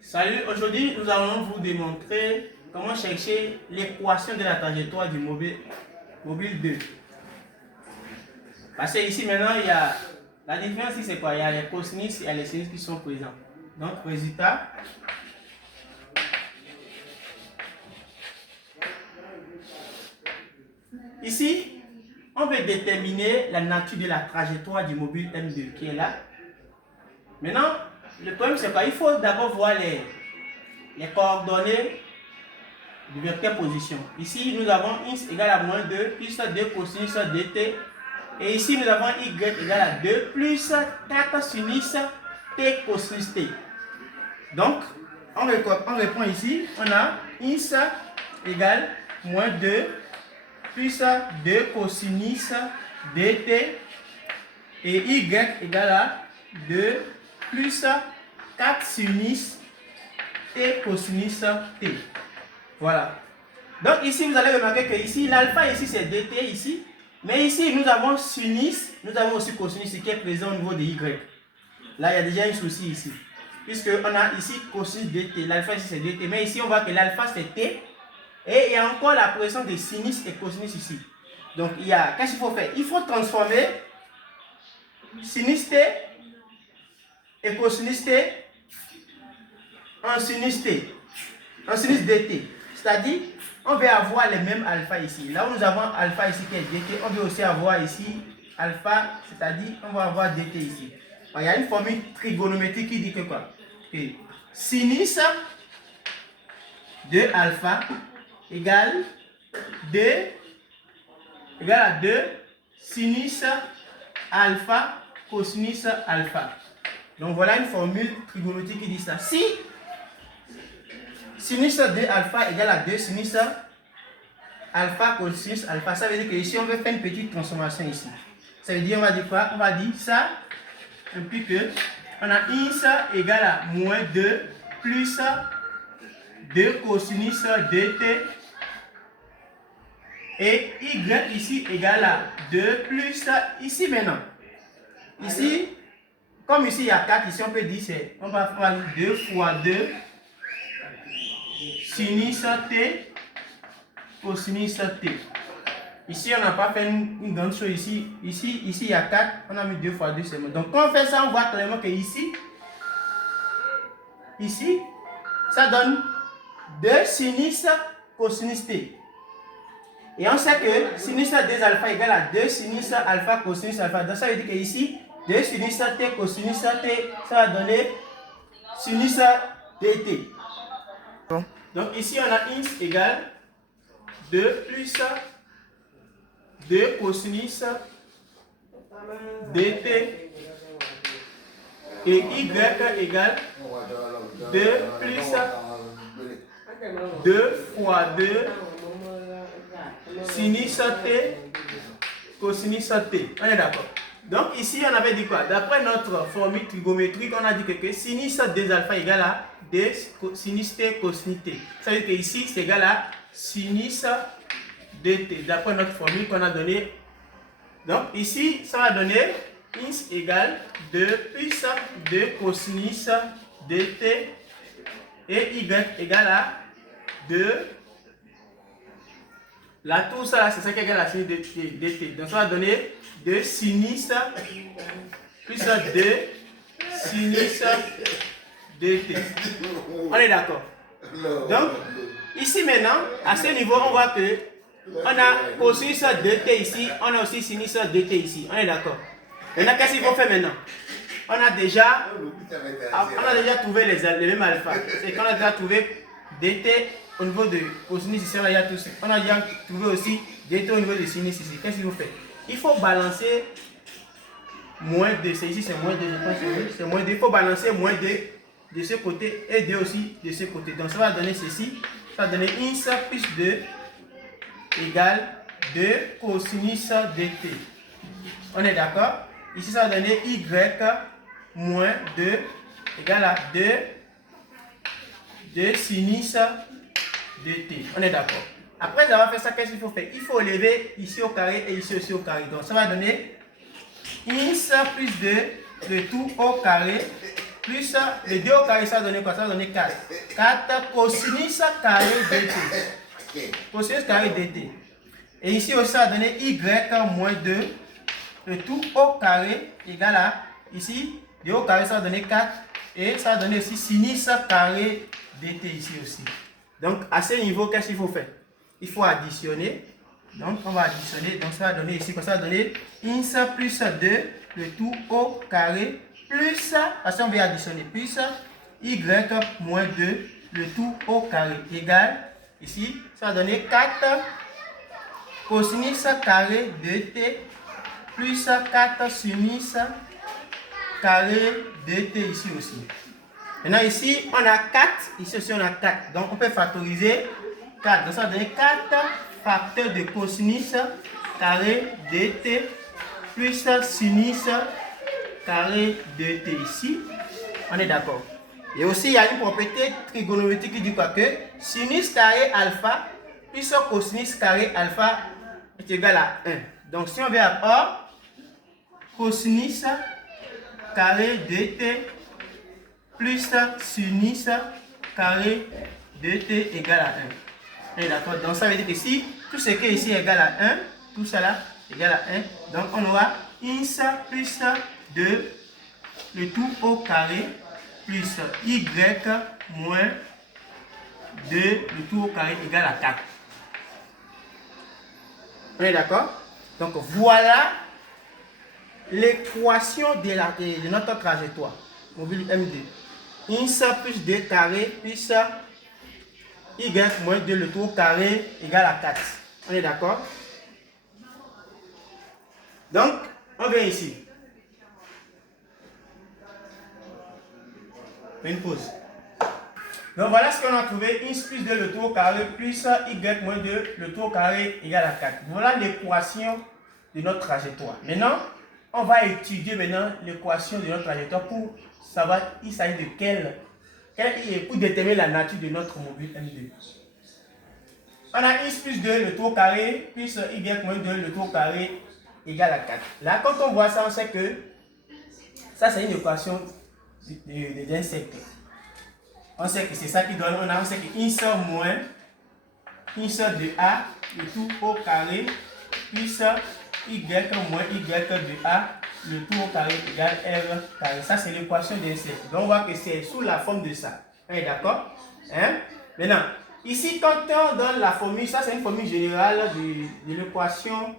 Salut, aujourd'hui nous allons vous démontrer comment chercher l'équation de la trajectoire du mobile 2. Parce que ici maintenant il y a la différence, c'est quoi? Il y a les cosinus et les sinus qui sont présents. Donc résultat, ici on veut déterminer la nature de la trajectoire du mobile M2 qui est là. Maintenant le problème c'est quoi? Il faut d'abord voir les coordonnées du vecteur position. Ici, nous avons x égale à moins 2 plus 2 cosinus dt. Et ici, nous avons y égale à 2 plus 4 sinus t cosinus t. Donc, on répond ici, on a x égale moins 2 plus 2 cosinus dt et y égale à 2 plus 4 sinus t cosinus t. Voilà. Donc ici, vous allez remarquer que ici, l'alpha ici, c'est dt ici. Mais ici, nous avons sinus, nous avons aussi cosinus qui est présent au niveau de y. Là, il y a déjà un souci ici. Puisqu'on a ici cosinus dt. L'alpha ici, c'est dt. Mais ici, on voit que l'alpha, c'est t. Et il y a encore la présence de sinus et cosinus ici. Donc, qu'est-ce qu'il faut faire? Il faut transformer sinus t et cosinus t en sinus t, en sinus dt. C'est-à-dire, on veut avoir les mêmes alpha ici. Là où nous avons alpha ici qui est dt, on veut aussi avoir ici alpha, c'est-à-dire on va avoir dt ici. Il y a une formule trigonométrique qui dit que quoi? Que sinus de alpha égale à 2 sinus alpha cosinus alpha. Donc voilà une formule trigonométrique qui dit ça. Si sinus de alpha égale à 2 sinus alpha cosinus alpha, ça veut dire que ici on veut faire une petite transformation ici. Ça veut dire, on va dire quoi? On va dire ça implique que on a x égale à moins 2 plus 2 cosinus dt et y ici égale à 2 plus ici maintenant. Ici, comme ici il y a 4, ici on peut dire c'est, on va faire 2 fois 2 sinus t cosinus t. Ici, on n'a pas fait une grande chose ici. Ici, il y a 4, on a mis 2 fois 2 seulement. Donc, quand on fait ça, on voit clairement que ici, ça donne 2 sinus cosinus t. Et on sait que sinus des alpha égale à 2 sinus alpha cosinus alpha. Donc, ça veut dire que ici, 2 sinus t cosinus t, ça va donner sinus dt. Donc ici on a x égale 2 plus 2 cosinus dt et y égale 2 plus 2 fois 2 sinus t cosinus t. On est d'accord? Donc ici on avait dit quoi? D'après notre formule trigonométrique, on a dit que sinus des alpha égale à 2 sinus t cosinus t. Ça veut dire que ici c'est égal à sinus dt. D'après notre formule qu'on a donnée. Donc ici ça va donner x égale 2 plus 2 cosinus dt et y égale à 2. Là tout ça c'est ça qui est égal à sinus dt. Donc ça va donner 2 sinus plus 2 sinus dt. On est d'accord? Donc, ici maintenant, à ce niveau, on voit que on a cosinus dt ici, on a aussi sinus dt ici. On est d'accord? Maintenant, qu'est-ce qu'il faut faire maintenant? On a déjà trouvé les mêmes alpha. C'est qu'on a déjà trouvé dt au niveau de cosinus ici, on a déjà trouvé aussi dt au niveau de sinus ici. Qu'est-ce qu'il faut faire? Il faut balancer moins 2. Ici, c'est moins 2. Je pense que c'est moins 2. Il faut balancer moins 2 de ce côté et 2 aussi de ce côté. Donc, ça va donner ceci. Ça va donner x plus 2 égale 2 cosinus dt. On est d'accord? Ici, ça va donner y moins 2 égale à 2 sinus dt. On est d'accord? Après avoir fait ça, qu'est-ce qu'il faut faire? Il faut lever ici au carré et ici aussi au carré. Donc ça va donner x plus 2 le tout au carré plus le 2 au carré, ça va donner quoi? Ça va donner 4. 4 cosinus carré dt. Cosinus carré dt. Et ici aussi, ça va donner y moins 2. Le tout au carré égale à, ici, 2 au carré, ça va donner 4. Et ça va donner aussi sinus carré dt ici aussi. Donc, à ce niveau, qu'est-ce qu'il faut faire? Il faut additionner. Donc, on va additionner. Donc, ça va donner ici, ça va donner ins plus 2, le tout au carré, plus, parce qu'on va additionner, plus y moins 2, le tout au carré, égale, ici, ça va donner 4 cosinus carré dt, plus 4 sinus carré dt ici aussi. Maintenant, ici, on a 4, ici aussi, on a 4. Donc, on peut factoriser 4. Donc, ça va donner 4 facteurs de cosinus carré dt plus sinus carré dt ici. On est d'accord. Et aussi, il y a une propriété trigonométrique qui dit quoi? Que sinus carré alpha plus cosinus carré alpha est égal à 1. Donc, si on veut avoir cosinus carré dt plus sinus carré dt égale à 1. D'accord. Donc ça veut dire que si tout ce qui est ici est égal à 1, tout cela est égal à 1, donc on aura ins plus 2, le tout au carré, plus y moins 2, le tout au carré égale à 4. On est d'accord? Donc voilà l'équation de notre trajectoire mobile M2. Ins plus 2 carré plus y moins 2 le tout au carré égale à 4. On est d'accord? Donc, on vient ici. Une pause. Donc, voilà ce qu'on a trouvé. Ins plus 2 le tout au carré plus y moins 2 le tout au carré égale à 4. Voilà l'équation de notre trajectoire. Maintenant, on va étudier maintenant l'équation de notre trajectoire pour savoir il s'agit de pour déterminer la nature de notre mobile M2. On a ins plus 2 le tout au carré plus y moins 2 le tout au carré égale à 4. Là, quand on voit ça, on sait que ça, c'est une équation d'un cercle. On sait que c'est ça qui donne, on sait que ins moins ins de a le tout au carré plus y moins y de a le tout au carré égale r carré. Ça, c'est l'équation d'un cercle. Donc, on voit que c'est sous la forme de ça. On est d'accord? Hein? Maintenant, ici, quand on donne la formule, ça, c'est une formule générale de l'équation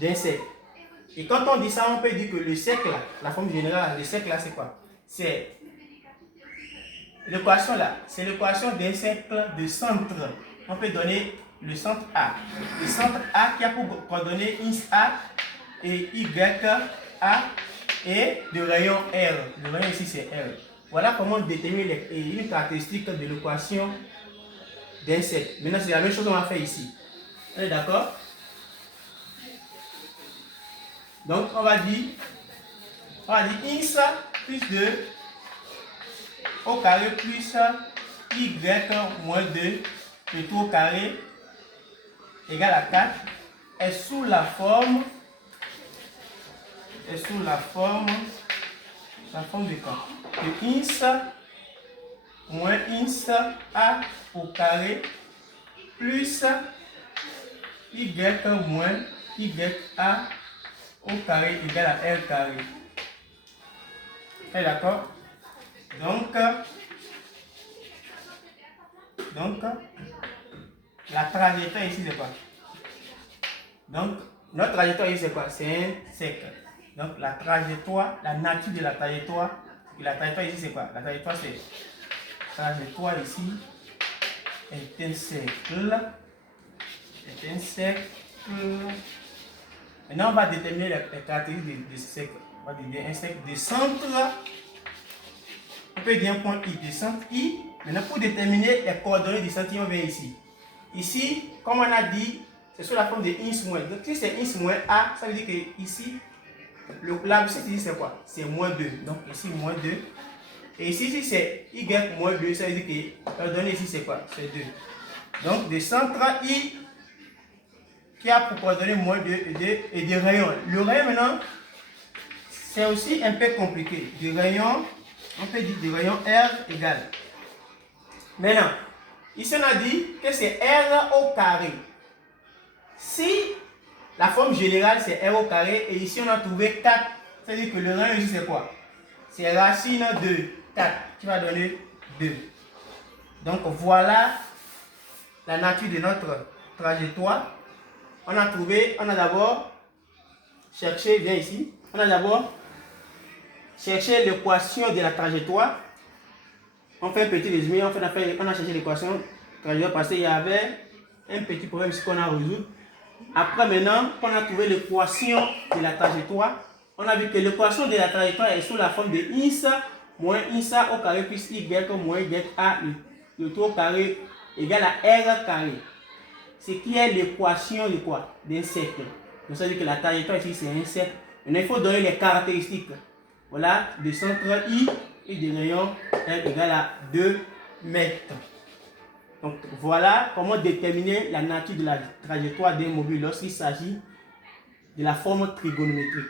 d'un cercle. Et quand on dit ça, on peut dire que le cercle, la forme générale, le cercle là, c'est quoi? C'est l'équation là, c'est l'équation d'un cercle de centre. On peut donner le centre A. Le centre A qui a pour coordonnées ins A et y A et de rayon R. Le rayon ici c'est R. Voilà comment on détermine une caractéristique de l'équation d'un cercle. Maintenant, c'est la même chose qu'on va faire ici. On est d'accord? Donc, on va dire ins plus 2 au carré plus y moins 2 le tout au carré égale à 4 est sous la forme de quoi? De ins moins ins a au carré plus y moins y a au carré égale à r carré. Est d'accord? Donc, la trajectoire ici c'est quoi? Donc, notre trajectoire ici c'est quoi? C'est un cercle. Donc, la trajectoire, la nature de la trajectoire ici c'est quoi? La trajectoire c'est trajectoire ici est un cercle. Maintenant, on va déterminer les caractéristiques de ce cercle. On va dire un cercle de centre. On peut dire un point I de centre I. Maintenant, pour déterminer les coordonnées du centre I, on vient ici. Ici, comme on a dit, c'est sous la forme de ins moins. Donc, si c'est ins moins A, ça veut dire que ici, l'abscisse ici c'est quoi? C'est moins 2. Donc, ici, moins 2. Et ici, si c'est y moins 2, ça veut dire que la coordonnée ici c'est quoi? C'est 2. Donc, de centre I qui a pour coordonnées moins 2 et de rayon. Le rayon maintenant, c'est aussi un peu compliqué. Du rayon, On peut dire du rayon R égale. Maintenant, ici on a dit que c'est R au carré. Si la forme générale c'est R au carré et ici on a trouvé 4, c'est-à-dire que le rayon ici c'est quoi? C'est racine de 4 qui va donner 2. Donc voilà la nature de notre trajectoire. On a trouvé, on a d'abord cherché, viens ici, on a d'abord cherché l'équation de la trajectoire. On fait un petit résumé, on a cherché l'équation trajectoire parce qu'il y avait un petit problème qu'on a résolu. Après maintenant, qu'on a trouvé l'équation de la trajectoire, on a vu que l'équation de la trajectoire est sous la forme de x moins x au carré plus y moins y a le tout au carré égale à r carré. Ce qui est l'équation de quoi? D'un cercle. Donc ça veut dire que la trajectoire ici c'est un cercle. Maintenant il faut donner les caractéristiques. Voilà, de centre I et de rayon R égale à 2 mètres. Donc voilà comment déterminer la nature de la trajectoire d'un mobile lorsqu'il s'agit de la forme trigonométrique.